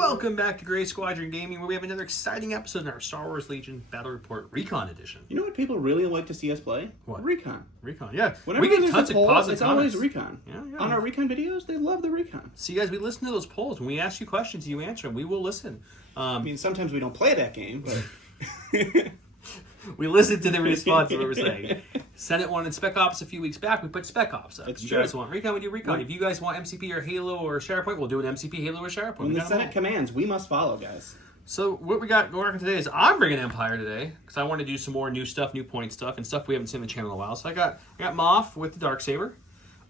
Welcome back to Gray Squadron Gaming, where we have another exciting episode in our Star Wars Legion Battle Report Recon Edition. You know what people really like to see us play? What? Recon. Recon, yeah. Whenever we get there's tons a poll, of positive it's comments. always Recon. Yeah. On our Recon videos, they love the Recon. See, guys, we listen to those polls. When we ask you questions, you answer them. We will listen. I mean, sometimes we don't play that game, but... We listen to the response of what we're saying. Senate wanted Spec Ops a few weeks back. We put Spec Ops up. That's you true. guys want Recon, we do Recon. If you guys want MCP or Halo or SharePoint, we'll do an MCP, Halo, or SharePoint. When the Senate commands, we must follow, guys. So what we got going on today is I'm bringing Empire today because I want to do some more new stuff, new point stuff, and stuff we haven't seen on the channel in a while. So I got Moff with the Darksaber.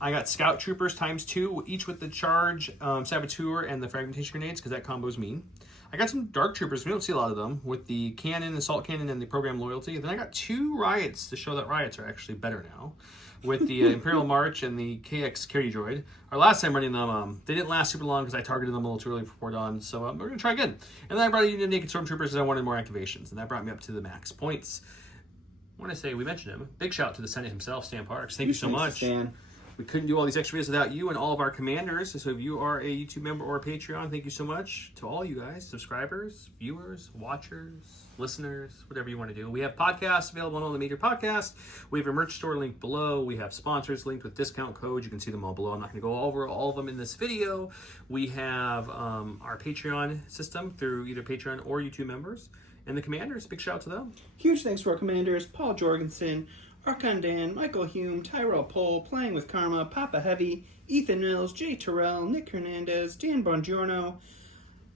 I got Scout Troopers ×2, each with the Charge, Saboteur, and the Fragmentation Grenades because that combo is mean. I got some Dark Troopers, we don't see a lot of them, with the Cannon, Assault Cannon, and the Program Loyalty. And then I got 2 Riots to show that Riots are actually better now, with the Imperial March and the KX Carry Droid. Our last time running them, they didn't last super long because I targeted them a little too early before dawn, so we're going to try again. And then I brought in the Naked Stormtroopers because I wanted more activations, and that brought me up to the max points. I want to say we mentioned him. Big shout out to the Senate himself, Stan Parks. Thank you so much. Stan. We couldn't do all these extra videos without you and all of our commanders. So if you are a YouTube member or a Patreon, thank you so much to all you guys, subscribers, viewers, watchers, listeners, whatever you want to do. We have podcasts available on all the major podcasts. We have a merch store link below. We have sponsors linked with discount codes. You can see them all below. I'm not going to go over all of them in this video. We have our Patreon system through either Patreon or YouTube members. And the commanders, big shout out to them. Huge thanks to our commanders, Paul Jorgensen, Archon Dan, Michael Hume, Tyrell Pohl, Playing with Karma, Papa Heavy, Ethan Mills, Jay Terrell, Nick Hernandez, Dan Bongiorno,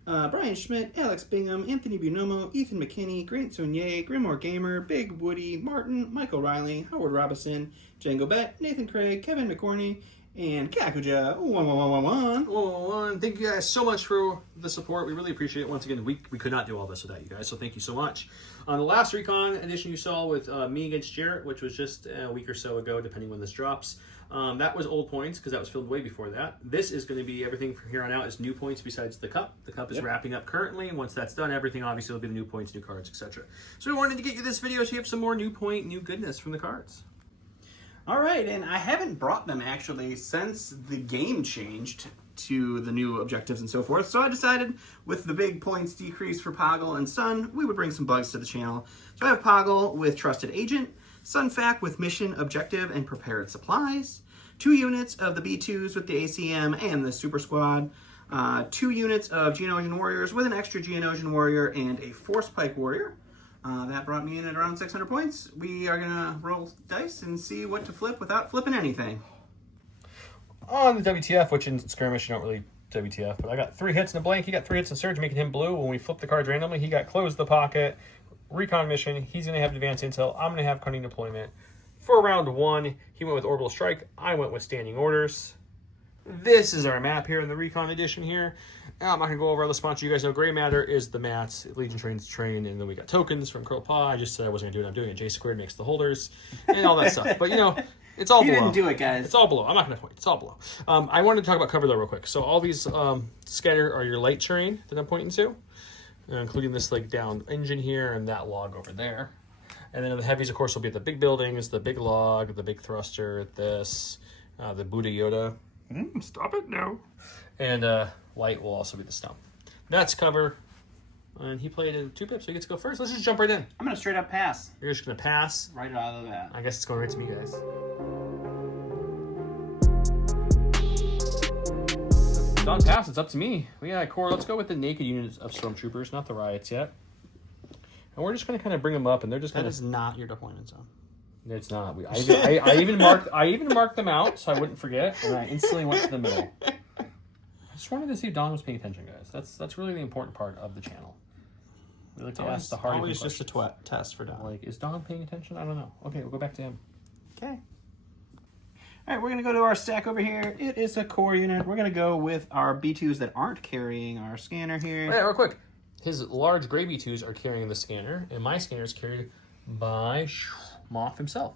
Brian Schmidt, Alex Bingham, Anthony Bunomo, Ethan McKinney, Grant Saunier, Grimoire Gamer, Big Woody, Martin, Michael Riley, Howard Robinson, Django Bet, Nathan Craig, Kevin McCorney, and Kakuja 1111. Thank you guys so much for the support. We really appreciate it. Once again, we could not do all this without you guys, so thank you so much. On the last Recon edition you saw with me against Jarrett, which was just a week or so ago, depending when this drops, that was old points because that was filled way before that. This is going to be everything from here on out is new points besides the Cup. The Cup is wrapping up currently, and once that's done, everything obviously will be the new points, new cards, etc. So we wanted to get you this video so you have some more new point, new goodness from the cards. All right, and I haven't brought them actually since the game changed to the new objectives and so forth. So I decided with the big points decrease for Poggle and Sun, we would bring some bugs to the channel. So I have Poggle with Trusted Agent, Sunfac with Mission, Objective, and Prepared Supplies, 2 units of the B2s with the ACM and the Super Squad, 2 units of Geonosian Warriors with an extra Geonosian Warrior and a Force Pike Warrior. That brought me in at around 600 points. We are going to roll dice and see what to flip without flipping anything. On the WTF, which in skirmish you don't really WTF, but I got 3 hits in the blank. He got 3 hits in surge, making him blue. When we flip the cards randomly, he got close the pocket. Recon mission, he's going to have advanced intel. I'm going to have cunning deployment. For round 1, he went with orbital strike. I went with standing orders. This is our map here in the Recon edition here. I'm not going to go over all the sponsors. You guys know Gray Matter is the mats, Legion Trains train, and then we got tokens from Curl Paw. I just said I wasn't going to do it. I'm doing it. J Squared makes the holders and all that stuff. But, you know, it's all below. You didn't do it, guys. It's all below. I'm not going to point. It's all below. I wanted to talk about cover, though, real quick. So all these scatter are your light terrain that I'm pointing to, including this like down engine here and that log over there. And then the heavies, of course, will be the big buildings, the big log, the big thruster, this, the Buddha Yoda. Stop it now. And light will also be the stump. That's cover. And he played in 2 pips, so he gets to go first. Let's just jump right in. I'm going to straight up pass. You're just going to pass? Right out of the bat. I guess it's going right to me, guys. Done pass, it's up to me. Yeah, Core, let's go with the naked units of Stormtroopers, not the Riots yet. And we're just going to kind of bring them up, and they're just going to... That is not your deployment zone. It's not. I even marked them out so I wouldn't forget, and I instantly went to the middle. I just wanted to see if Don was paying attention, guys. That's really the important part of the channel. We like to ask the hard questions. Always just a test for Don. Like, is Don paying attention? I don't know. Okay, we'll go back to him. Okay. All right, we're going to go to our stack over here. It is a core unit. We're going to go with our B2s that aren't carrying our scanner here. Wait, real quick. His large gray B2s are carrying the scanner, and my scanner is carried by Moff himself.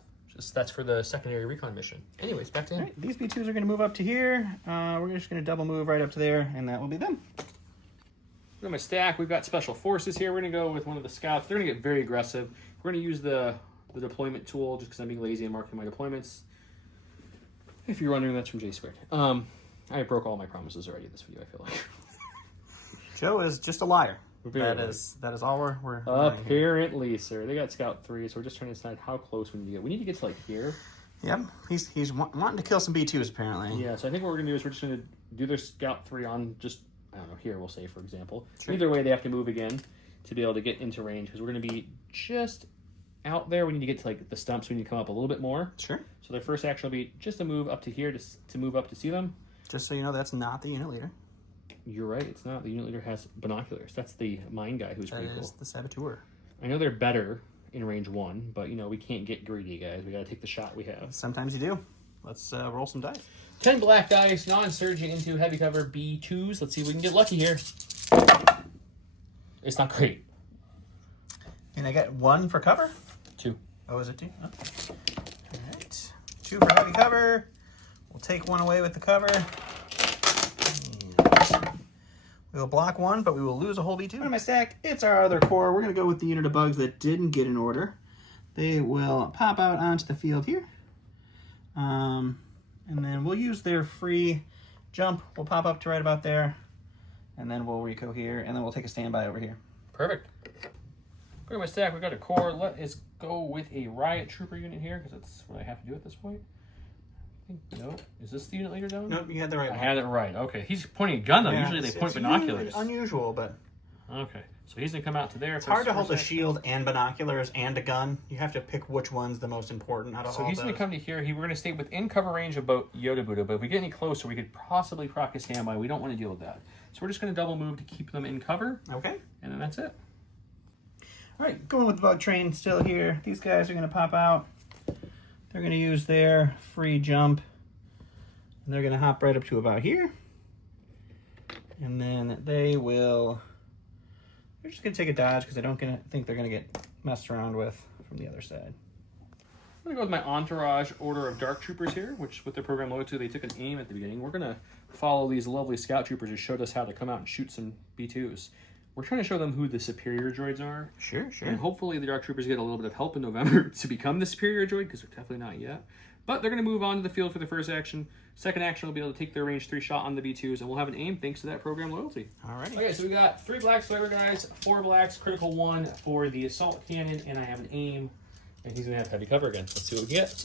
That's for the secondary recon mission. Anyways, back to him. Right, these B2s are going to move up to here. We're just going to double move right up to there, and that will be them. Got my stack. We've got special forces here. We're going to go with one of the scouts. They're going to get very aggressive. We're going to use the deployment tool just because I'm being lazy and marking my deployments. If you're wondering, that's from J Squared. I broke all my promises already in this video, I feel like. Joe is just a liar. Apparently. That is all we're Apparently, sir. They got Scout 3, so we're just trying to decide how close we need to get. We need to get to, like, here. Yep, he's wanting to kill some B2s, apparently. Yeah, so I think what we're going to do is we're just going to do their Scout 3 on just, I don't know, here, we'll say, for example. Sure. Either way, they have to move again to be able to get into range, because we're going to be just out there. We need to get to, like, the stumps. We need to come up a little bit more. Sure. So their first action will be just to move up to here to move up to see them. Just so you know, that's not the unit leader. You're right, it's not. The unit leader has binoculars. That's the mine guy who's pretty cool. That is the saboteur. I know they're better in range 1, but, you know, we can't get greedy, guys. We got to take the shot we have. Sometimes you do. Let's roll some dice. 10 black dice, non-surging into heavy cover B2s. Let's see if we can get lucky here. It's not great. And I get 1 for cover? 2. Oh, is it 2? Okay. All right. 2 for heavy cover. We'll take 1 away with the cover. We will block 1, but we will lose a whole B2. In my stack, it's our other core. We're going to go with the unit of bugs that didn't get an order. They will pop out onto the field here. And then we'll use their free jump. We'll pop up to right about there. And then we'll Reco here. And then we'll take a standby over here. Perfect. Pretty much stack. We got a core. Let us go with a riot trooper unit here, because that's what I have to do at this point. No. Is this the unit leader down? Nope, you had the right one. I had it right. Okay. He's pointing a gun, though. Yeah, Usually they point it's binoculars. Unusual, but... Okay. So he's going to come out to there. It's hard to hold a shield and binoculars and a gun. You have to pick which one's the most important out of all So he's going to come to here. We're going to stay within cover range of both Yoda Buddha, but if we get any closer, we could possibly proc a standby. We don't want to deal with that. So we're just going to double move to keep them in cover. Okay. And then that's it. All right, going with the bug train still here. These guys are going to pop out. They're going to use their free jump. And they're going to hop right up to about here. And then they will... They're just going to take a dodge because I don't think they're going to get messed around with from the other side. I'm going to go with my Entourage Order of Dark Troopers here, which with their program loaded to, they took an aim at the beginning. We're going to follow these lovely Scout Troopers who showed us how to come out and shoot some B2s. We're trying to show them who the superior droids are. Sure, sure. And hopefully the Dark Troopers get a little bit of help in November to become the superior droid, because they're definitely not yet. But they're going to move on to the field for the first action. Second action will be able to take their range 3 shot on the B2s, and we'll have an aim thanks to that program loyalty. Alrighty. Okay, so we got 3 blacks for every guys, 4 blacks, critical 1 for the assault cannon, and I have an aim, and he's going to have heavy cover again. Let's see what we get.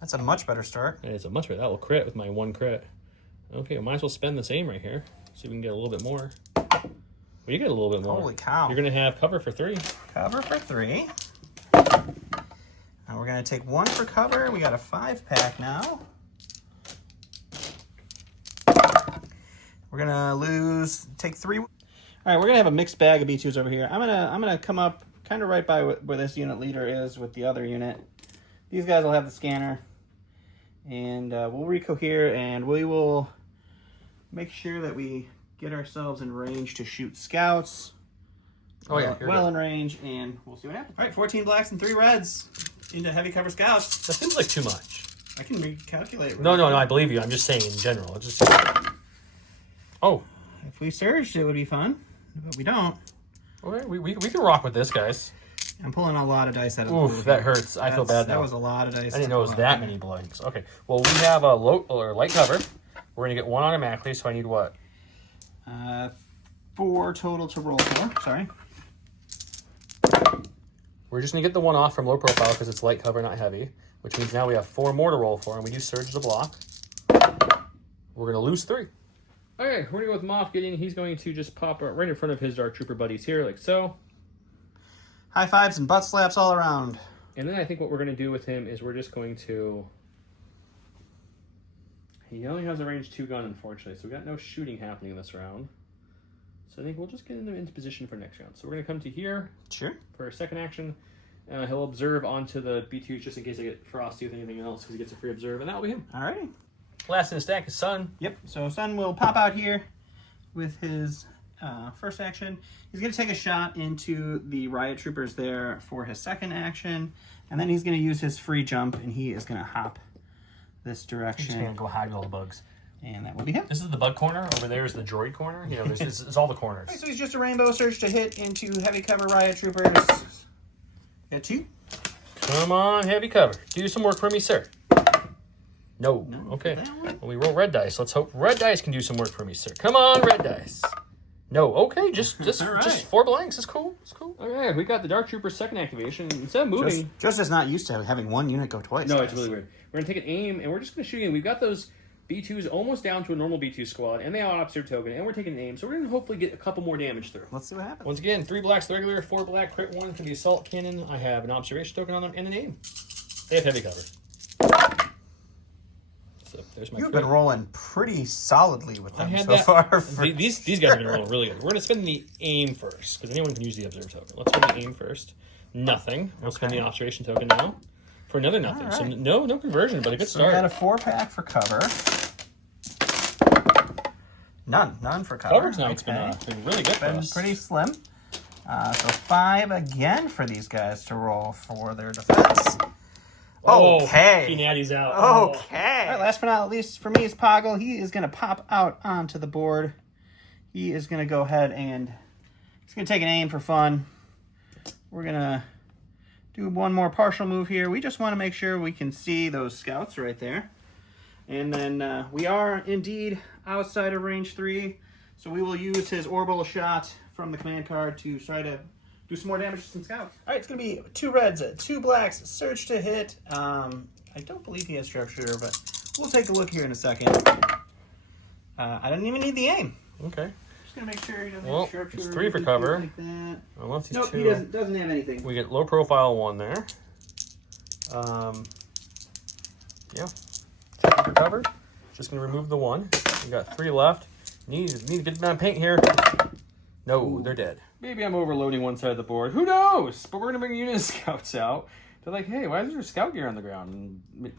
That's a much better start. And it's a much better. That will crit with my 1 crit. Okay, I might as well spend this aim right here. See if we can get a little bit more. Well, you get a little bit more. Holy cow. You're going to have cover for 3. Cover for 3. Now we're going to take 1 for cover. We got a 5-pack now. We're going to take 3. All right, we're going to have a mixed bag of B2s over here. I'm going to come up kind of right by where this unit leader is with the other unit. These guys will have the scanner. And we'll Reco here, and we will make sure that we get ourselves in range to shoot scouts. Oh, yeah. Well in range, and we'll see what happens. All right, 14 blacks and 3 reds into heavy cover scouts. That seems like too much. I can recalculate. No, I believe you. I'm just saying in general. It's just... Oh. If we surged, it would be fun, but we don't. Okay, we can rock with this, guys. I'm pulling a lot of dice out of the Oof, pool that here. hurts. I feel bad now. That was a lot of dice. I didn't know it was that many blanks. Okay, well, we have a low or light cover. We're going to get 1 automatically, so I need what? 4 total to roll for. Sorry. We're just going to get the 1 off from low profile because it's light cover, not heavy, which means now we have 4 more to roll for, and we do surge to block. We're going to lose 3. Okay, we're going to go with Moff Gideon. He's going to just pop right in front of his Dark Trooper buddies here, like so. High fives and butt slaps all around. And then I think what we're going to do with him is we're just going to... He only has a range 2 gun, unfortunately, so we got no shooting happening this round. So I think we'll just get him into position for next round. So we're going to come to here. Sure. For a second action. He'll observe onto the B2s just in case I get frosty with anything else, because he gets a free observe, and that'll be him. All right. Last in the stack is Sun. Yep, so Sun will pop out here with his first action. He's going to take a shot into the riot troopers there for his second action, and then he's going to use his free jump, and he is going to hop this direction. He's going to go hide all the bugs. And that will be him. This is the bug corner. Over there is the droid corner. You know, it's all the corners. Right, so he's just a rainbow surge to hit into heavy cover riot troopers. Got 2. Come on, heavy cover. Do some work for me, sir. No. No, Okay. that one? Well, we roll red dice. Let's hope red dice can do some work for me, sir. Come on, red dice. No. Okay. Just All right. just 4 blanks. It's cool. It's cool. All right, we got the Dark Trooper's second activation. Instead of moving, Just is not used to having one unit go twice. no, guys. it's really weird. We're gonna take an aim, and we're just gonna shoot in. We've got those B2s almost down to a normal B2 squad, and they all observe token, and we're taking an aim, so we're gonna hopefully get a couple more damage through. Let's see what happens. Once again, 3 blacks the regular, 4 black crit 1 for the assault cannon. I have an observation token on them and an aim. They have heavy cover. So there's my You've crit. been rolling pretty solidly with I them had so that. far. These guys have been rolling really good. We're gonna spend the aim first because anyone can use the observe token. Let's spend the aim first. Nothing. We'll spend the observation token now for another nothing. All So right. no conversion, but a good So we got a start. 4-pack for cover. None for cover. Coverage now. It's been really good for Been us. pretty slim. So 5 again for these guys to roll for their defense. Oh, Okay. He natties out. Okay. All right, last but not least for me is Poggle. He is going to pop out onto the board. He is going to go ahead and he's going to take an aim for fun. We're going to do one more partial move here. We just want to make sure we can see those scouts right there. And then we are indeed outside of range 3. So we will use his orbital shot from the command card to try to do some more damage to some scouts. All right, it's going to be 2 reds, 2 blacks, surge to hit. I don't believe he has sharpshooter, but we'll take a look here in a second. I didn't even need the aim. Okay. Just going to make sure he doesn't Well, have sharpshooter. it's 3 for anything cover. Like that. Unless he's Nope, 2. he doesn't have anything. We get low profile 1 there. Yeah. 2 for cover. Just gonna remove the 1. We got 3 left. Need to get down paint here. No, they're dead. Maybe I'm overloading one side of the board. Who knows? But we're gonna bring unit of scouts out. They're like, hey, why is there scout gear on the ground? And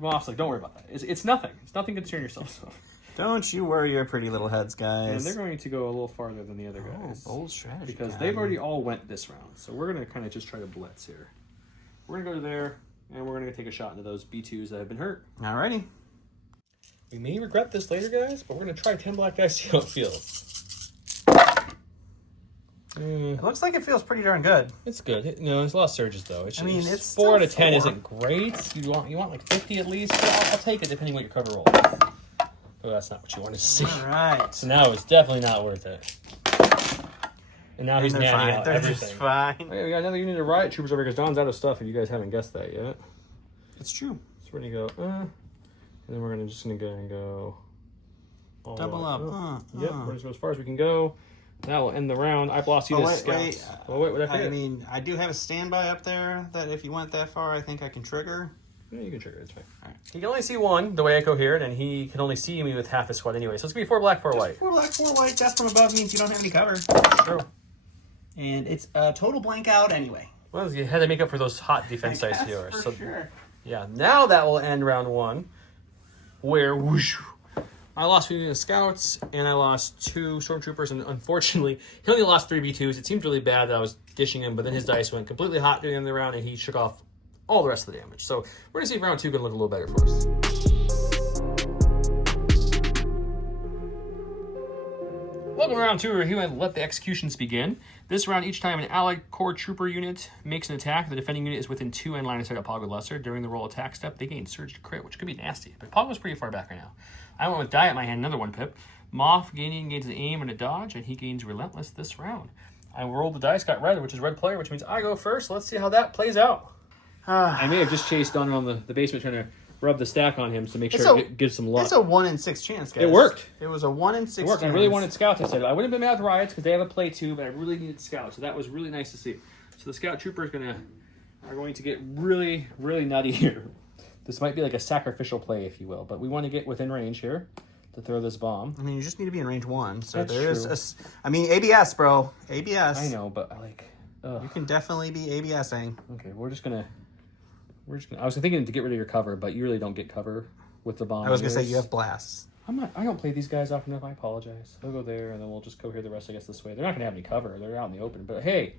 Moff's like, don't worry about that. It's nothing. It's nothing. Concern yourself. So. Don't you worry your pretty little heads, guys. And they're going to go a little farther than the other guys. Bold strategy. Because guys. they've already all went this round. So we're going to kind of just try to blitz here. We're going to go to there, and we're going to take a shot into those B2s that have been hurt. Alrighty. We may regret this later, guys, but we're gonna try 10 black dice, see how it feels. It looks like it feels pretty darn good. It's good. There's a lot of surges though. It's 4 out of still 10 4. isn't great. You want like 50 at least. So I'll take it depending what your cover roll is. Oh, that's not what you want to see. Alright. So now it's definitely not worth it. And now he's they're nanning fine. out They're everything. just fine. Okay, we got another unit of riot troopers over here because Don's out of stuff, and you guys haven't guessed that yet. It's true. So we're going to go, and then we're just going to go and go. all Double the way up. Yep, we're going to go as far as we can go. That will end the round. I've lost you to scouts. Oh, wait, what did I forget? I mean, I do have a standby up there that if you went that far, I think I can trigger. Yeah, you can trigger it. It's fine. He can only see 1 the way I cohered, and he can only see me with half the squad anyway. So it's gonna be 4 black, 4 white. 4 black, 4 white. Death from above means you don't have any cover. True. And it's a total blank out anyway. Well, you had to make up for those hot defense I dice of guess yours. for So sure. yeah, now that will end round 1, where whoosh, I lost 2 units of scouts and I lost 2 stormtroopers, and unfortunately, he only lost 3 B2s. It seemed really bad that I was dishing him, but then his dice went completely hot during the end of the round, and he shook off all the rest of the damage. So we're gonna see if round 2 can look a little better for us. Welcome to round 2, where he went let the executions begin. This round, each time an allied core trooper unit makes an attack, the defending unit is within 2 and line of sight of Pog with Lesser. During the roll attack step, they gain surge to crit, which could be nasty. But Pog was pretty far back right now. I went with Die at my hand, another 1 pip. Moff gains an aim and a dodge, and he gains Relentless this round. I rolled the dice, got red, which is red player, which means I go first. Let's see how that plays out. I may have just chased Don around the basement trying to rub the stack on him to make sure it gives some luck. It's a 1 in 6 chance, guys. It worked. It was a 1 in 6 It worked. chance. I really wanted scouts. I said I wouldn't have been mad with riots because they have a play too, but I really needed scouts, so that was really nice to see. So the scout trooper are going to get really, really nutty here. This might be like a sacrificial play, if you will, but we want to get within range here to throw this bomb. I mean, you just need to be in range 1. So That's there is true. I mean, ABS, bro. ABS. I know, but like, You can definitely be ABSing. okay, we're just gonna. I was thinking to get rid of your cover, but you really don't get cover with the bomb. I was going to say anyways. you have blasts. I don't play these guys often enough. I apologize. They'll go there, and then we'll just go here the rest, I guess, this way. They're not going to have any cover. They're out in the open. But hey,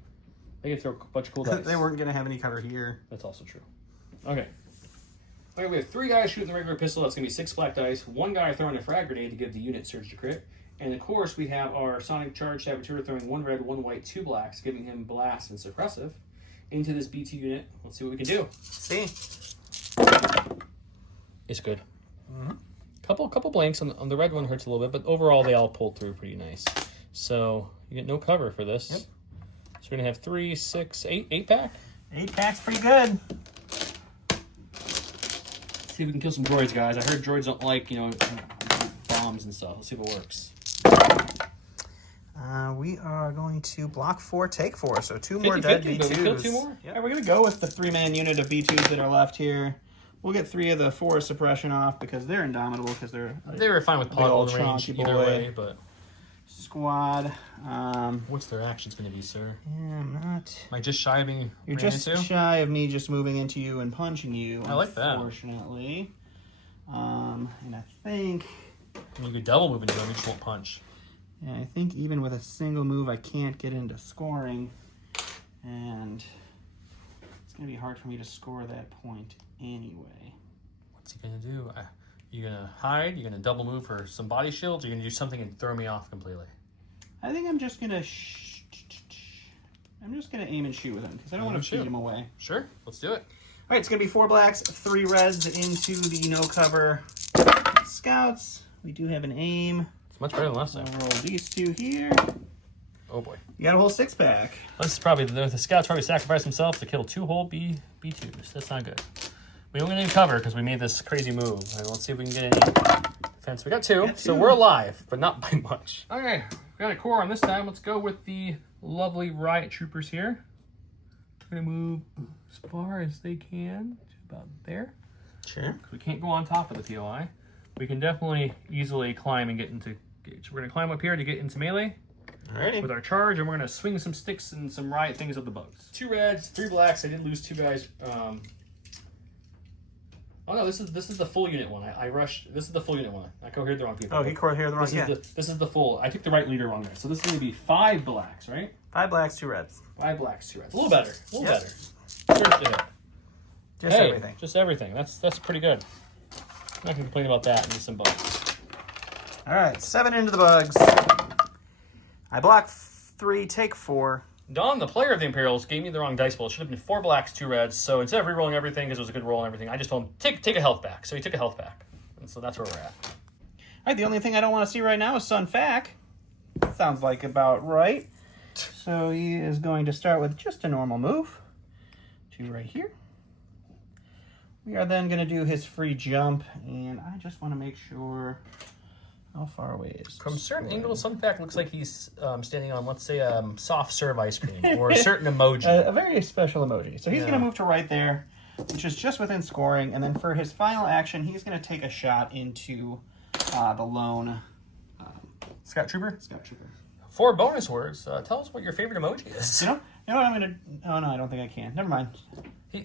they can throw a bunch of cool dice. They weren't going to have any cover here. That's also true. Okay. Okay, we have 3 guys shooting the regular pistol. That's going to be 6 black dice. 1 guy throwing a frag grenade to give the unit surge to crit. And of course, we have our Sonic Charge Saboteur throwing 1 red, 1 white, 2 blacks, giving him blast and suppressive into this B2 unit. Let's see what we can do. See? It's good. Couple blanks on the red one hurts a little bit, but overall they all pulled through pretty nice. So you get no cover for this. Yep. So we're gonna have 3, 6, 8 pack. 8 packs, pretty good. Let's see if we can kill some droids, guys. I heard droids don't like, you know, bombs and stuff. Let's see if it works. We are going to block 4, take 4. So 2 more 50-50, dead but we B2s. killed 2 more? Yeah, we're going to go with the 3-man unit of B2s that are left here. We'll get 3 of the 4 suppression off because they're indomitable, because they're They were fine with big old pot range chonky either boy. way, but squad. what's their actions going to be, sir? Yeah, I'm not. Am I just shy of being You're ran just into? shy of me just moving into you and punching you. I like that. Unfortunately. And I think. You could double move into them, you just won't punch. Yeah, I think even with a single move, I can't get into scoring. And it's going to be hard for me to score that point anyway. What's he going to do? You going to hide? You going to double move for some body shields? Or you going to do something and throw me off completely? I think I'm just going to... I'm just going to aim and shoot with him because I don't want to shoot him away. Sure, let's do it. All right, it's going to be 4 blacks, 3 reds into the no-cover scouts. We do have an aim. It's much better than last time. I'll roll these 2 here. Oh boy. You got a whole 6-pack. This is probably, the scouts probably sacrificed themselves to kill 2 whole B2s. That's not good. We don't get any cover because we made this crazy move. All right, let's see if we can get any defense. We got 2, so we're alive, but not by much. Okay, we got a core on this time. Let's go with the lovely riot troopers here. We're gonna move as far as they can to about there. Sure. We can't go on top of the POI. We can definitely easily climb and get into gauge. We're gonna climb up here to get into melee. Alrighty. With our charge, and we're gonna swing some sticks and some riot things at the bugs. 2 reds, 3 blacks. I did lose 2 guys. Oh no, this is the full unit one. I rushed. This is the full unit one. I cohered the wrong people. Oh, he cored here the wrong. Yeah. This is the full. I took the right leader wrong there. So this is gonna be 5 blacks, right? 5 blacks, 2 reds. 5 blacks, 2 reds. A little better. A little Yep. better. Search to hit. Just Hey, everything. Just everything. That's pretty good. I'm not gonna complain about that. And some bugs. All right, 7 into the bugs. I block 3, take 4. Don, the player of the Imperials, gave me the wrong dice roll. It should have been 4 blacks, 2 reds. So instead of re-rolling everything because it was a good roll and everything, I just told him take a health back. So he took a health back, and so that's where we're at. All right, the only thing I don't want to see right now is Sun Fac. Sounds like about right. So he is going to start with just a normal move. 2 right here. We are then going to do his free jump, and I just want to make sure how far away is From certain Droid? angles, Sun Fac looks like he's standing on, let's say, soft serve ice cream or a certain emoji. A very special emoji. So he's going to move to right there, which is just within scoring. And then for his final action, he's going to take a shot into the lone Scout Trooper? Scout Trooper. 4 bonus words. Tell us what your favorite emoji is. You know what I'm going to... Oh, no, I don't think I can. Never mind.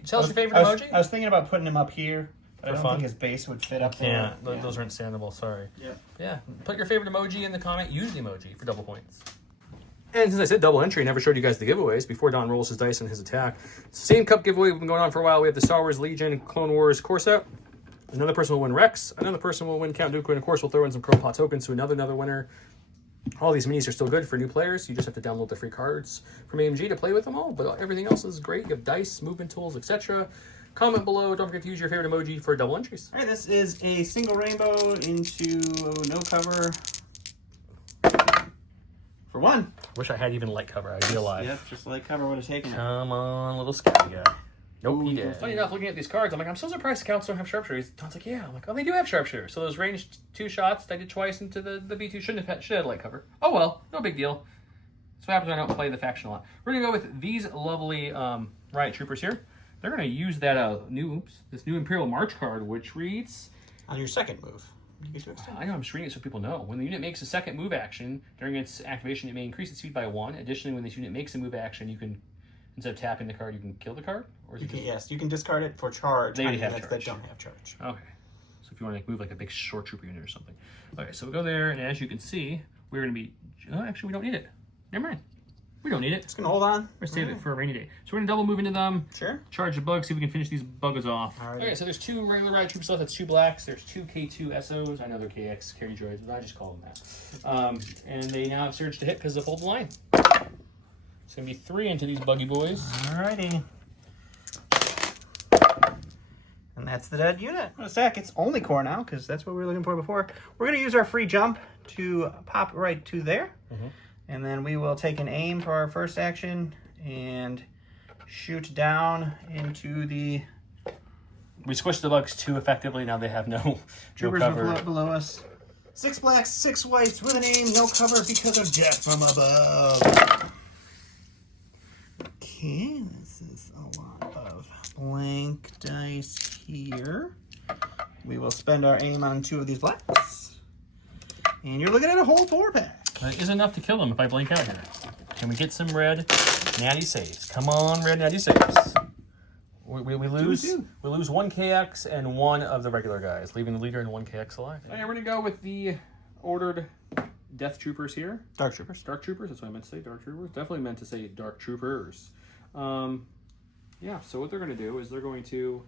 Tell us your favorite emoji. I was thinking about putting him up here, but I don't fun. think his base would fit up there. Yeah, those are understandable. Sorry. Yeah. Yeah, put your favorite emoji in the comment. Use the emoji for double points. And since I said double entry, I never showed you guys the giveaways before Don rolls his dice on his attack. Same cup giveaway we've been going on for a while. We have the Star Wars Legion Clone Wars core set. Another person will win Rex. Another person will win Count Dooku. And of course, we'll throw in some Chrome Pot tokens to another winner. All these minis are still good for new players. You just have to download the free cards from AMG to play with them all. But everything else is great. You have dice, movement tools, etc. Comment below. Don't forget to use your favorite emoji for double entries. All right, this is a single rainbow into no cover for 1. Wish I had even light cover. I'd be alive. Yep, just like cover would have taken it. Come on, little scouty guy. Nope, he did. Ooh. Funny enough, looking at these cards, I'm like, I'm so surprised scouts don't have sharpshooters. Don's like, yeah. I'm like, oh, they do have sharpshooters. So those ranged 2 shots I did twice into the B2 should have light cover. Oh well, no big deal. That's what happens when I don't play the faction a lot. We're gonna go with these lovely riot troopers here. They're gonna use that this new Imperial March card, which reads On your second move. You get to extend. I know, I'm just reading it so people know. When the unit makes a second move action, during its activation, it may increase its speed by 1. Additionally, when this unit makes a move action, you can, instead of tapping the card, you can kill the card? Or is Yes, you can discard it for charge. They on have units charge. that don't have charge. Okay. So if you want to move like a big short trooper unit or something. Okay, so we go there, and as you can see, we're going to be... Oh, actually, we don't need it. Never mind. We don't need it. Just going to hold on. We're saving it for a rainy day. So we're going to double move into them. Sure. Charge the bugs, see if we can finish these buggers off. Alrighty. Okay, so there's 2 regular riot troops left. That's 2 blacks. There's 2 K2 SOs. I know they're KX carry droids, but I just call them that. And they now have surge to hit because of hold the line. It's going to be 3 into these buggy boys. Alrighty. And that's the dead unit. A sec, it's only core now, because that's what we were looking for before. We're going to use our free jump to pop right to there. And then we will take an aim for our first action and shoot down into the... We squished the bugs too effectively. Now they have no troopers cover. below us. 6 blacks, 6 whites with an aim, no cover because of jet from above. Okay, this is a lot of blank dice here. We will spend our aim on 2 of these blacks. And you're looking at a whole 4-pack. That is enough to kill them if I blink out here. Can we get some red natty saves? Come on, red natty saves. We lose 1 KX and 1 of the regular guys, leaving the leader and 1 KX alive. Okay, we're gonna go with the ordered Death Troopers here. Dark Troopers. Dark Troopers, that's what I meant to say, Dark Troopers. Definitely meant to say Dark Troopers. Yeah, so what they're gonna do is they're going to...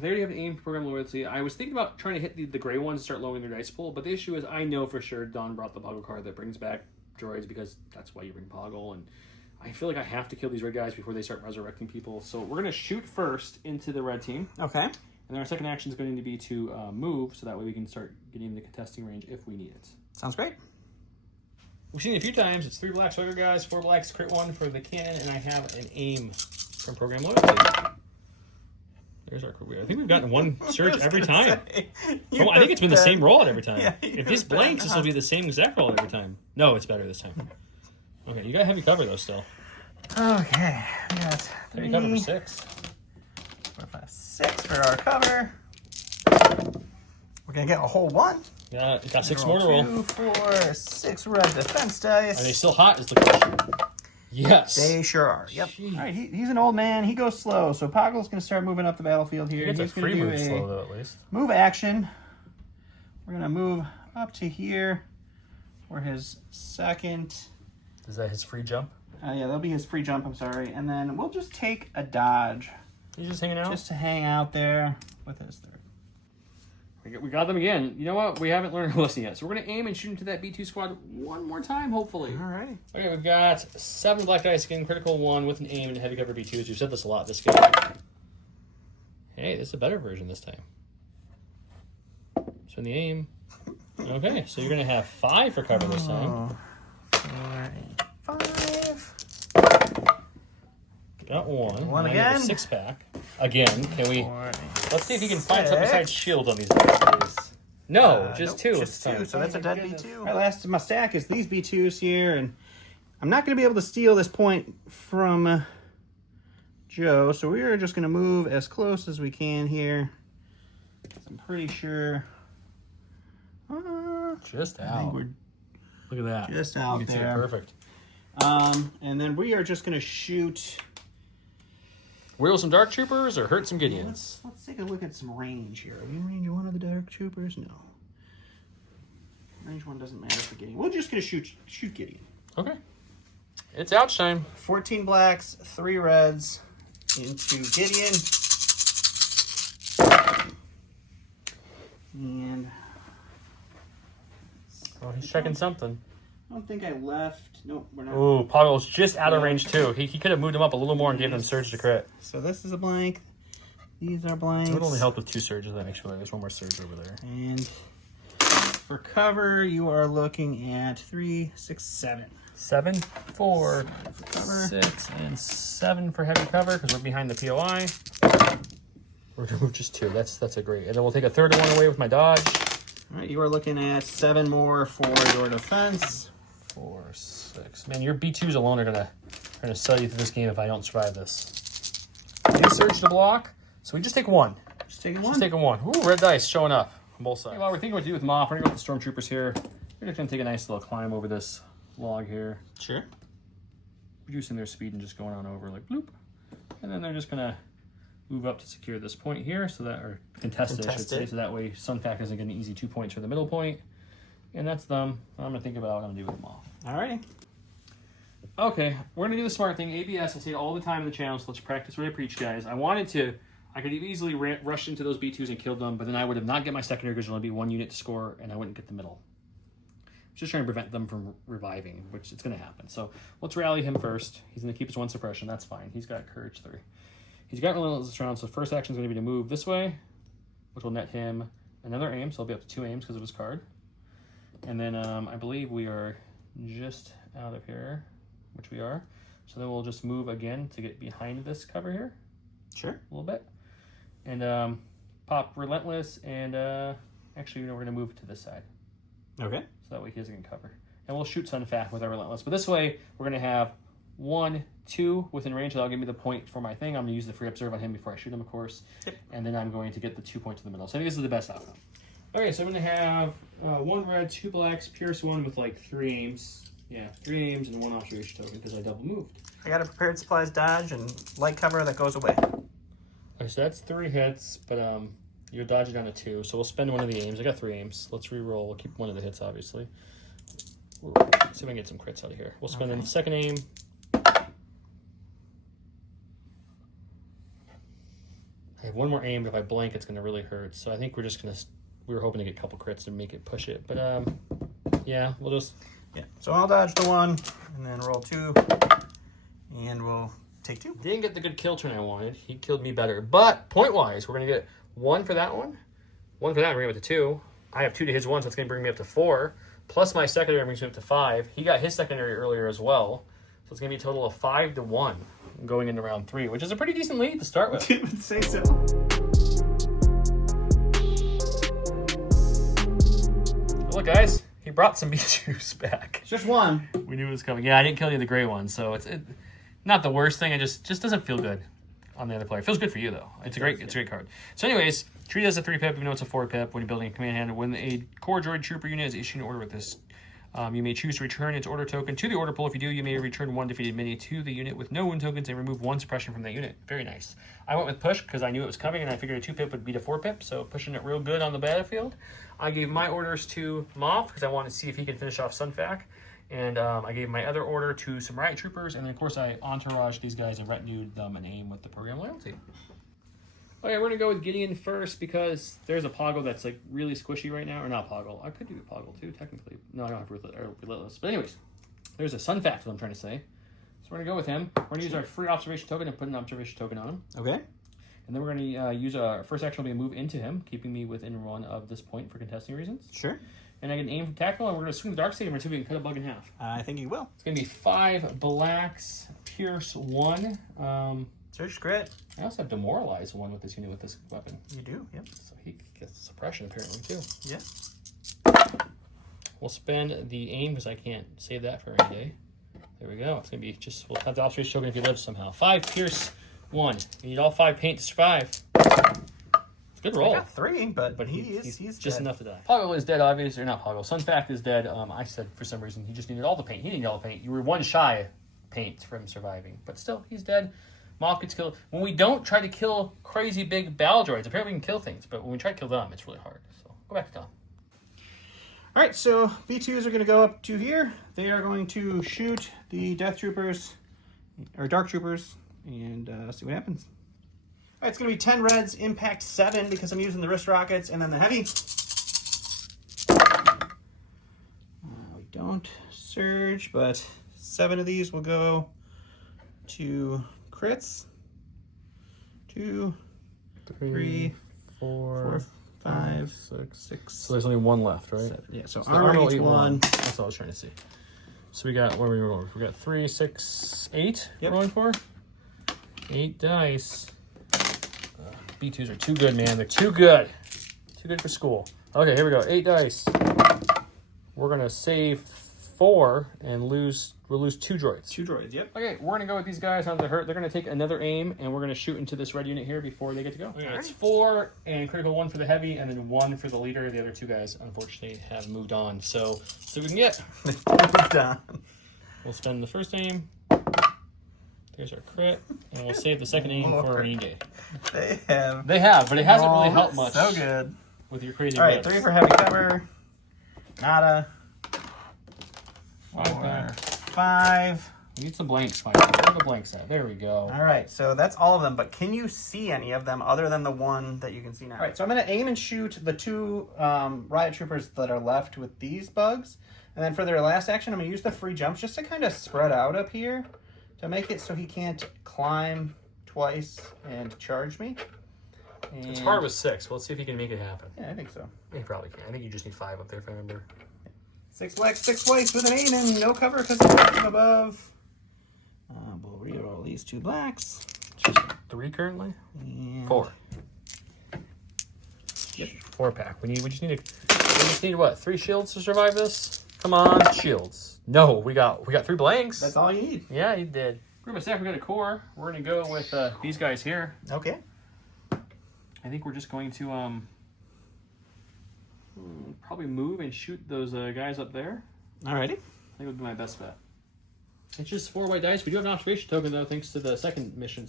They already have an aim for program loyalty. I was thinking about trying to hit the gray ones and start lowering their dice pool, but the issue is I know for sure Don brought the Poggle card that brings back droids because that's why you bring Poggle, and I feel like I have to kill these red guys before they start resurrecting people. So we're going to shoot first into the red team. Okay. And then our second action is going to be to move, so that way we can start getting in the contesting range if we need it. Sounds great. We've seen it a few times. It's 3 blacks, regular guys, 4 blacks, crit 1 for the cannon, and I have an aim from program loyalty. There's our career. I think we've gotten 1 surge every time. I think it's been the same roll every time. Yeah, if this blanks, this will be the same exact roll every time. No, it's better this time. Okay, you got heavy cover though still. Okay, we got 3, heavy cover for 6. 4, 5, 6 for our cover. We're gonna get a whole 1. Yeah, it got 6 more to roll. 2, 4, 6 red defense dice. Are they still hot? Is the question. Yes. They sure are. Yep. All right, he's an old man. He goes slow, so Poggle's going to start moving up the battlefield here. He's going free to do move a slow, though, at least. Move action. We're going to move up to here for his second. Is that his free jump? Yeah, that'll be his free jump, I'm sorry. And then we'll just take a dodge. He's just hanging out? Just to hang out there with his third. We got them again. You know what? We haven't learned our lesson yet. So we're going to aim and shoot into that B2 squad one more time, hopefully. All right. Okay, we've got 7 black dice again, critical 1 with an aim and heavy cover B2s. We've said this a lot this game. Hey, this is a better version this time. So in the aim. Okay, so you're going to have 5 for cover this time. 4, 8, 5. Got 1. One now again. 6-pack. Again, can we... 4, 8, let's see if you can find something besides shield on these guys. No, just nope, 2. Just 2, so that's a dead B2. All right, last of my stack is these B2s here, and I'm not going to be able to steal this point from Joe, so we are just going to move as close as we can here. I'm pretty sure... just I out. think we're Look at that. just out You can see it there. perfect. And then we are just going to shoot... Wheel some Dark Troopers or hurt some Gideons? Let's take a look at some range here. Are we in range 1 of the Dark Troopers? No. Range 1 doesn't matter for Gideon. We're just going to shoot Gideon. Okay. It's ouch time. 14 blacks, 3 reds into Gideon. And... Oh, he's checking something. I don't think I left. Nope, we're not. Ooh, Poggle's just out of range too. He could have moved him up a little more and gave them surge to crit. So this is a blank. These are blanks. It would only help with 2 surges. That makes sure there's 1 more surge over there. And for cover, you are looking at 3, 6, 7. 7, 4, For cover. 6, and 7 for heavy cover because we're behind the POI. We're gonna move just 2. That's a great. And then we'll take a third one away with my dodge. All right, you are looking at 7 more for your defense. 4, 6. Man, your B2s alone are gonna sell you through this game if I don't survive this. They surge to block, so we just take 1. Just taking 1. Just taking 1. Ooh, red dice showing up on both sides. Well, we're thinking what to do with Moff. We're gonna go with the Stormtroopers here. We're just gonna take a nice little climb over this log here. Sure. Reducing their speed and just going on over like bloop. And then they're just gonna move up to secure this point here, so that, or contest it, I should say, so that way Sunpack doesn't get an easy 2 points for the middle point. And that's them. I'm gonna think about what I'm gonna do with them off. Alrighty. Okay, we're gonna do the smart thing. ABS, I say it all the time in the channel, so let's practice what I preach, guys. I could have easily rushed into those B2s and killed them, but then I would have not get my secondary because there'd only be 1 unit to score, and I wouldn't get the middle. Just trying to prevent them from reviving, which it's gonna happen. So let's rally him first. He's gonna keep his 1 suppression, that's fine. He's got courage 3. He's got relentless this round, so first action is going to be to move this way, which will net him another aim, so he'll be up to 2 aims because of his card. And then I believe we are just out of here, which we are. So then we'll just move again to get behind this cover here. Sure. A little bit. And pop Relentless, and actually, we're going to move to this side. Okay. So that way he doesn't get cover. And we'll shoot Sunfac with our Relentless. But this way, we're going to have 1, 2 within range. That'll give me the point for my thing. I'm going to use the free observe on him before I shoot him, of course. Yep. And then I'm going to get the 2 points in the middle. So I think this is the best outcome. Okay, so I'm going to have 1 red, 2 blacks, Pierce 1 with like 3 aims. Yeah, 3 aims and 1 observation token because I double moved. I got a prepared supplies dodge and light cover that goes away. Okay, so that's 3 hits, but you're dodging down to 2. So we'll spend one of the aims. I got 3 aims. Let's re-roll. We'll keep one of the hits, obviously. Let's see if I can get some crits out of here. We'll spend the second aim. I have 1 more aim, but if I blank, it's going to really hurt. So I think we're just going to... We were hoping to get a couple crits and make it push it. But, yeah, we'll just... Yeah, so I'll dodge the 1, and then roll 2, and we'll take 2. Didn't get the good kill turn I wanted. He killed me better. But, point-wise, we're going to get 1 for that one. 1 for that, bring it up to 2. I have 2 to his 1, so it's going to bring me up to 4. Plus my secondary brings me up to 5. He got his secondary earlier as well. So it's going to be a total of 5 to 1 going into round 3, which is a pretty decent lead to start with. Say so. Look, guys, he brought some B2s back. It's just 1. We knew it was coming. Yeah, I didn't kill any of the gray ones, so it's not the worst thing. It just doesn't feel good on the other player. It feels good for you, though. It's a great card. So anyways, treat it as a 3-pip, even though it's a 4-pip when you're building a command hand. When a core droid trooper unit is issued an order with this, you may choose to return its order token to the order pool. If you do, you may return 1 defeated mini to the unit with no wound tokens and remove 1 suppression from that unit. Very nice. I went with push because I knew it was coming, and I figured a 2-pip would beat a 4-pip, so pushing it real good on the battlefield. I gave my orders to Moff because I wanted to see if he could finish off Sunfac. And I gave my other order to some riot troopers, and then of course I entouraged these guys and retinued them an aim with the program loyalty. Okay, we're gonna go with Gideon first because there's a Poggle that's like really squishy right now, or not Poggle. I could do a Poggle too, technically. No, I don't have Relentless. But anyways, there's a Sunfac, what I'm trying to say. So we're gonna go with him. We're gonna use our free observation token and put an observation token on him. Okay. And then we're gonna use our first action will be a move into him, keeping me within 1 of this point for contesting reasons. Sure. And I can aim from tackle, and we're going to swing the Darksaber and see if we can cut a bug in half. I think you will. It's going to be 5 blacks, Pierce 1. Search grit. I also have Demoralize 1 with this unit with this weapon. You do, yep. So he gets suppression apparently too. Yeah. We'll spend the aim because I can't save that for any day. There we go. It's going to be just, we'll have the observation token if he lives somehow. 5 Pierce 1. You need all 5 paint to survive. Good roll. I got 3, but he's just dead. enough to die. Poggle is dead, obviously, or not Poggle. Sunfac is dead. I said for some reason he just needed all the paint. He didn't need all the paint. You were 1 shy paint from surviving, but still, he's dead. Moff gets killed. When we don't try to kill crazy big battle droids, apparently we can kill things, but when we try to kill them, it's really hard. So go back to Tom. All right, so B2s are going to go up to here. They are going to shoot the Death Troopers, or Dark Troopers, and see what happens. All right, it's going to be 10 reds, impact 7 because I'm using the wrist rockets, and then the heavy. We don't surge, but 7 of these will go to crits. 2, 3, 4, 5, 6. So there's only 1 left, right? 7. Yeah, so So armor Armor each eat 1. That's all I was trying to see. So we got, what are we rolling? We got 3, 6, 8 Yep. rolling for. 8 dice. B2s are too good, man. They're too good. Too good for school. Okay, here we go. 8 dice. We're going to save 4 and we'll lose 2 droids. 2 droids, yep. Okay, we're going to go with these guys on the hurt. They're going to take another aim, and we're going to shoot into this red unit here before they get to go. Okay, it's 4 and critical 1 for the heavy, and then 1 for the leader. The other 2 guys, unfortunately, have moved on. So we can get. Done. We'll spend the first aim. There's our crit, and we'll save the second aim for a rainy day. They have, but it hasn't really helped much. So good. With your crazy. All right, rips. 3 for heavy cover. Nada. 4, 5. We need some blanks, Mike. Where are the blanks at? There we go. All right, so that's all of them, but can you see any of them other than the one that you can see now? All right, so I'm going to aim and shoot the 2 riot troopers that are left with these bugs. And then for their last action, I'm going to use the free jumps just to kind of spread out up here to make it so he can't climb twice and charged me. And It's hard with 6. Let's see if he can make it happen. Yeah, I think so. He probably can. I think you just need 5 up there if I remember. 6 black, 6 whites with an aim and no cover because it's from above. We'll reroll these 2 blacks. Just 3 currently? And 4. Yep. 4 pack. We just need what? 3 shields to survive this? Come on, shields. No, we got 3 blanks. That's all you need. Yeah, you did. Group of stack, we got a core. We're gonna go with these guys here. Okay. I think we're just going to probably move and shoot those guys up there. Alrighty. I think it would be my best bet. It's just 4 white dice. We do have an observation token though, thanks to the secondary mission,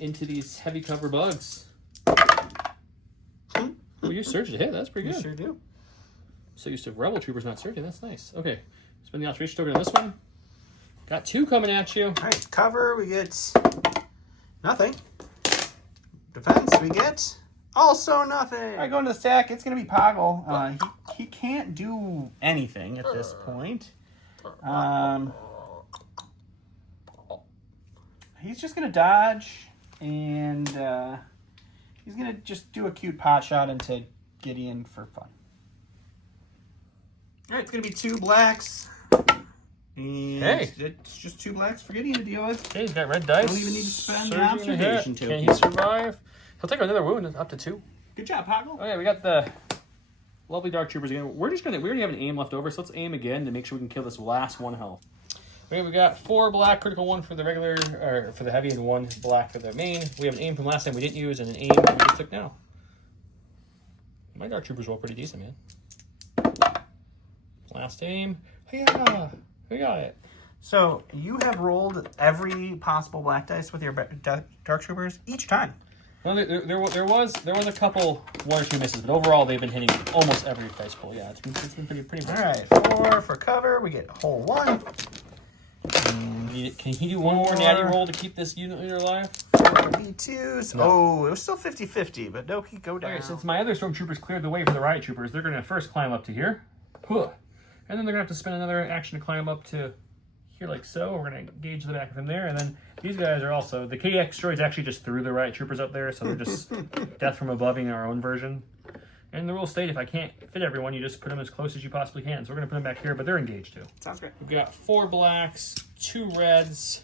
into these heavy cover bugs. Oh, you surged a hit. That's pretty good. You sure do. So used to rebel troopers not surging. That's nice. Okay, spend the observation token on this one. Got 2 coming at you. All right, cover, we get nothing. Defense, we get also nothing. All right, going to the stack, it's going to be Poggle. He can't do anything at this point. He's just going to dodge, and he's going to just do a cute pot shot into Gideon for fun. All right, it's going to be 2 blacks. And hey, it's just 2 blacks for Gideon to deal with. Okay, he's got red dice. Don't even need to spend the Surging observation hit. token. Can he survive? He'll take another wound up to 2. Good job, Poggle. Oh yeah, we got the lovely dark troopers again. We already have an aim left over, so let's aim again to make sure we can kill this last 1 health. Okay, we got 4 black, critical 1 for the regular, or for the heavy, and 1 black for the main. We have an aim from last time we didn't use, and an aim we just took now. My dark troopers roll pretty decent, man. Last aim. Yeah, we got it. So you have rolled every possible black dice with your dark troopers each time. Well, there was a couple 1 or 2 misses, but overall they've been hitting almost every dice pool. Yeah, it's been pretty. All right, 4 for cover. We get hole 1. Can he do 1 more natty roll to keep this unit leader alive? 4 B2s. No. Oh, it was still 50-50, but no, he go down. Okay, since my other stormtroopers cleared the way for the riot troopers, they're going to first climb up to here. Huh. And then they're going to have to spend another action to climb up to here like so. We're going to engage the back of them there. And then these guys are also... The KX droids actually just threw the riot troopers up there, so they're just death from aboveing our own version. And the rules state if I can't fit everyone, you just put them as close as you possibly can. So we're going to put them back here, but they're engaged too. Sounds great. We've got 4 blacks, 2 reds,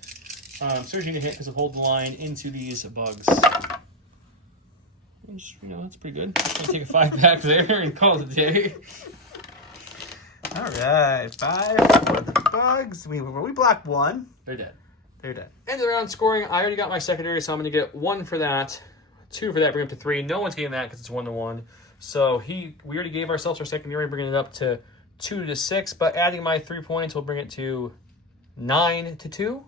surging to hit because of hold the line into these bugs. Which, that's pretty good. Just going to take a 5 back there and call it a day. All right, 5 for the bugs. We block 1. They're dead. They're dead. End of the round scoring. I already got my secondary, so I'm going to get 1 for that, 2 for that, bring it up to 3. No one's getting that because it's 1-1. So we already gave ourselves our secondary, bringing it up to 2-6, but adding my 3 points will bring it to 9-2.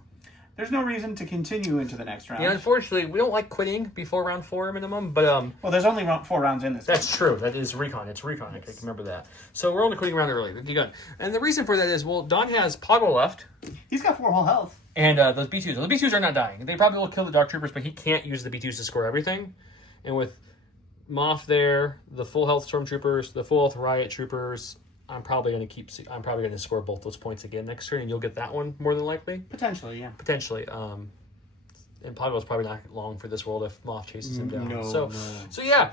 There's no reason to continue into the next round. Yeah, unfortunately, we don't like quitting before round 4 minimum, but well, there's only 4 rounds in this. That's true. That is Recon. It's Recon. Yes. I can remember that. So we're only quitting round early. Good. And the reason for that is, well, Don has Poggle left. He's got 4 whole health. And those B2s. The B2s are not dying. They probably will kill the Dark Troopers, but he can't use the B2s to score everything. And with Moff there, the full health Stormtroopers, the full health Riot Troopers, I'm probably going to score both those points again next turn, and you'll get that one more than likely. Potentially, yeah. Potentially. And Poggle's probably not long for this world if Moff chases him down. No. So yeah,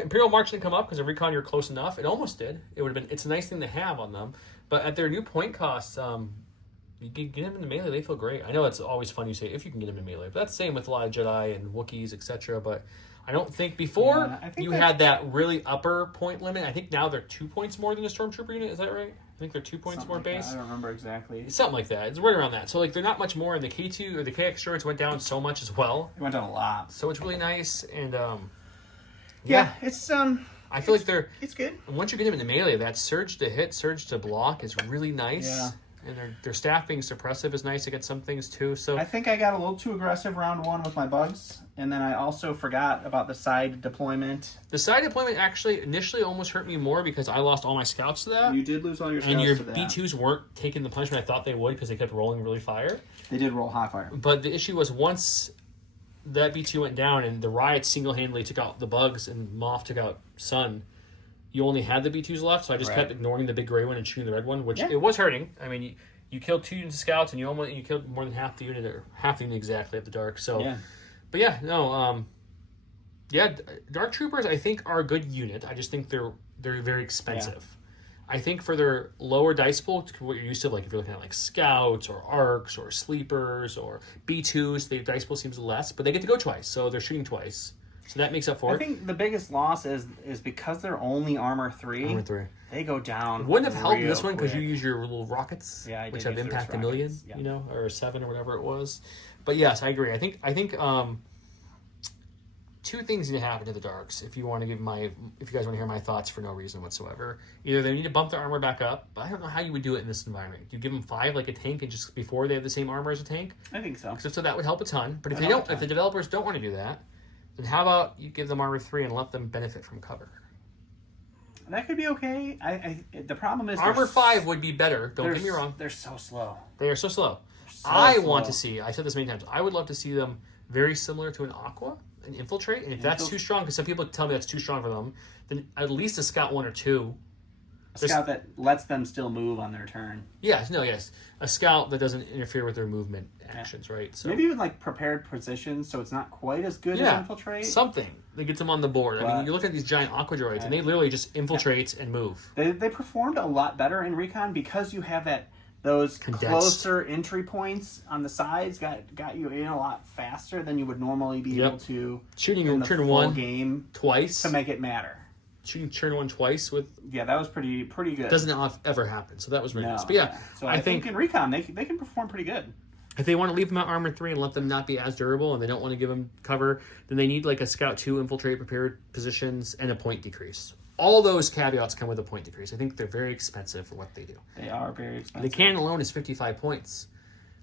Imperial March didn't come up because of Recon you're close enough. It almost did. It would have been. It's a nice thing to have on them, but at their new point costs, you can get them in the melee. They feel great. I know it's always fun you say if you can get them in melee, but that's the same with a lot of Jedi and Wookiees, etc. But I don't think before you had that really upper point limit. I think now they're 2 points more than a Stormtrooper unit. Is that right? I think they're 2 points more base. I don't remember exactly. Something like that. It's right around that. So like they're not much more, and the K2 or the KX droids went down so much as well. It went down a lot. So it's really nice, and it's I feel like it's good. And once you get them in the melee, that surge to hit, surge to block is really nice. Yeah. And their staff being suppressive is nice against some things too. So I think I got a little too aggressive round 1 with my bugs, and then I also forgot about the side deployment. The side deployment actually initially almost hurt me more because I lost all my scouts to that. You did lose all your scouts and your to that. B2s weren't taking the punishment I thought they would because they kept rolling really fire. They did roll hot fire. But the issue was once that B2 went down and the Riots single-handedly took out the bugs and Moff took out Sun, you only had the B2s left, so I just kept ignoring the big gray one and shooting the red one, which it was hurting. I mean, you killed 2 units of scouts, and you killed more than half the unit, or half the unit exactly of the dark. So, Yeah. but yeah, no, yeah, dark troopers I think are a good unit. I just think they're very expensive. I think for their lower dice pool, what you're used to, like if you're looking at like scouts or arcs or sleepers or B2s, the dice pool seems less, but they get to go twice, so they're shooting twice. So that makes up for it. I think the biggest loss is because they're only armor 3. Armor 3. They go down. It wouldn't have helped in this one because quick. you use your little rockets, Yeah, I which did have use impact those 1 million, rockets, yeah. you know, or 7 or whatever it was. But yes, I agree. I think 2 things need to happen to the darks if you want to if you guys want to hear my thoughts for no reason whatsoever. Either they need to bump their armor back up, but I don't know how you would do it in this environment. Do you give them 5 like a tank and just before they have the same armor as a tank? I think so. So that would help a ton. But if That'd they help don't, a if the developers don't want to do that, then how about you give them armor 3 and let them benefit from cover? That could be okay. The problem is Armor 5 would be better. Don't get me wrong. They're so slow. They are so slow. So I slow. want to see, I said this many times, I would love to see them very similar to an Aqua, an Infiltrate. And if that's too strong, because some people tell me that's too strong for them, then at least a Scout 1 or 2. A scout that lets them still move on their turn. Yes. A Scout that doesn't interfere with their movement actions, right? So Maybe even like prepared positions so it's not quite as good as Infiltrate. something that gets them on the board. I mean, you look at these giant Aqua droids, and they literally just infiltrate and move. They performed a lot better in Recon because you have those Condensed. closer entry points on the sides got you in a lot faster than you would normally be able to Shooting in the turn full 1 game twice. to make it matter. Shooting turn 1 twice with That was pretty good. doesn't ever happen. So that was really No, nice. But yeah, So I think in Recon they can perform pretty good. if they want to leave them at armor 3 and let them not be as durable and they don't want to give them cover, then they need like a Scout 2 infiltrate prepared positions and a point decrease. All those caveats come with a point decrease. I think they're very expensive for what they do. They are very expensive. The cannon alone is 55 points.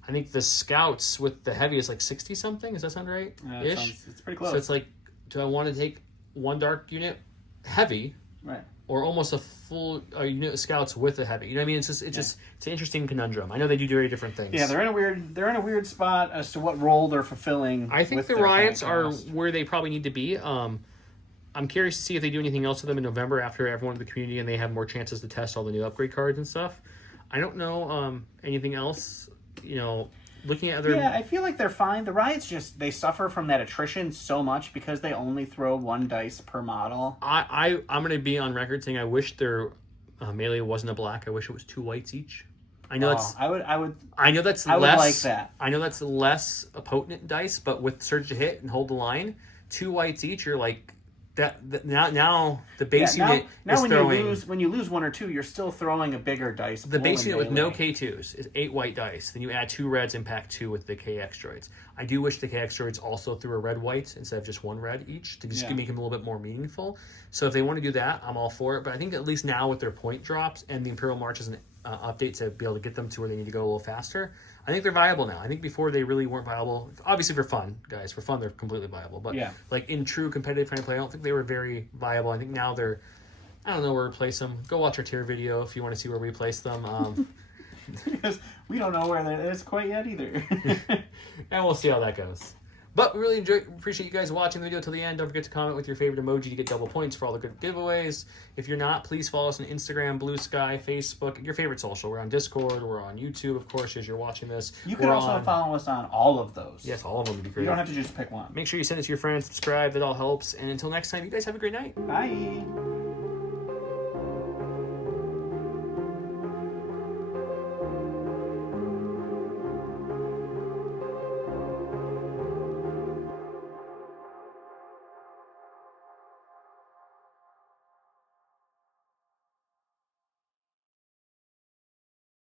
I think the Scouts with the heavy is like 60 something. Does that sound right? It's pretty close. So it's like, do I want to take 1 dark unit heavy, right, or almost a full unit of Scouts with a heavy? You know what I mean? It's an interesting conundrum. I know they do very different things. Yeah, they're in a weird spot as to what role they're fulfilling. I think with the their riots are contest. where they probably need to be. I'm curious to see if they do anything else with them in November after everyone in the community and they have more chances to test all the new upgrade cards and stuff. I don't know anything else. You know, looking at other. Yeah, I feel like they're fine. The riots they suffer from that attrition so much because they only throw 1 dice per model. I'm going to be on record saying I wish their melee wasn't a black. I wish it was 2 whites each. I know that's. I would. I know that's I less. would like that. I know that's less potent dice, but with surge to hit and hold the line, 2 whites each, you're like that. Now the base unit is throwing. When you lose 1 or 2, you're still throwing a bigger dice. The base unit with no melee. K2s is 8 white dice. Then you add 2 reds, impact 2 with the KX droids. I do wish the KX droids also threw a red white instead of just 1 red each to just make them a little bit more meaningful. So if they want to do that, I'm all for it. But I think at least now with their point drops and the Imperial March is an update to be able to get them to where they need to go a little faster, I think they're viable now. I think before they really weren't viable. Obviously for fun, guys. For fun, they're completely viable. But like in true competitive kind of play, I don't think they were very viable. I think now they're, I don't know where to place them. Go watch our tier video if you want to see where we place them. Because we don't know where that is quite yet either. And we'll see how that goes. But we really appreciate you guys watching the video till the end. Don't forget to comment with your favorite emoji to get double points for all the good giveaways. If you're not, please follow us on Instagram, Blue Sky, Facebook, your favorite social. We're on Discord. We're on YouTube, of course, as you're watching this. You can also follow us on all of those. Yes, all of them would be great. You don't have to just pick one. Make sure you send it to your friends, subscribe. That all helps. And until next time, you guys have a great night. Bye.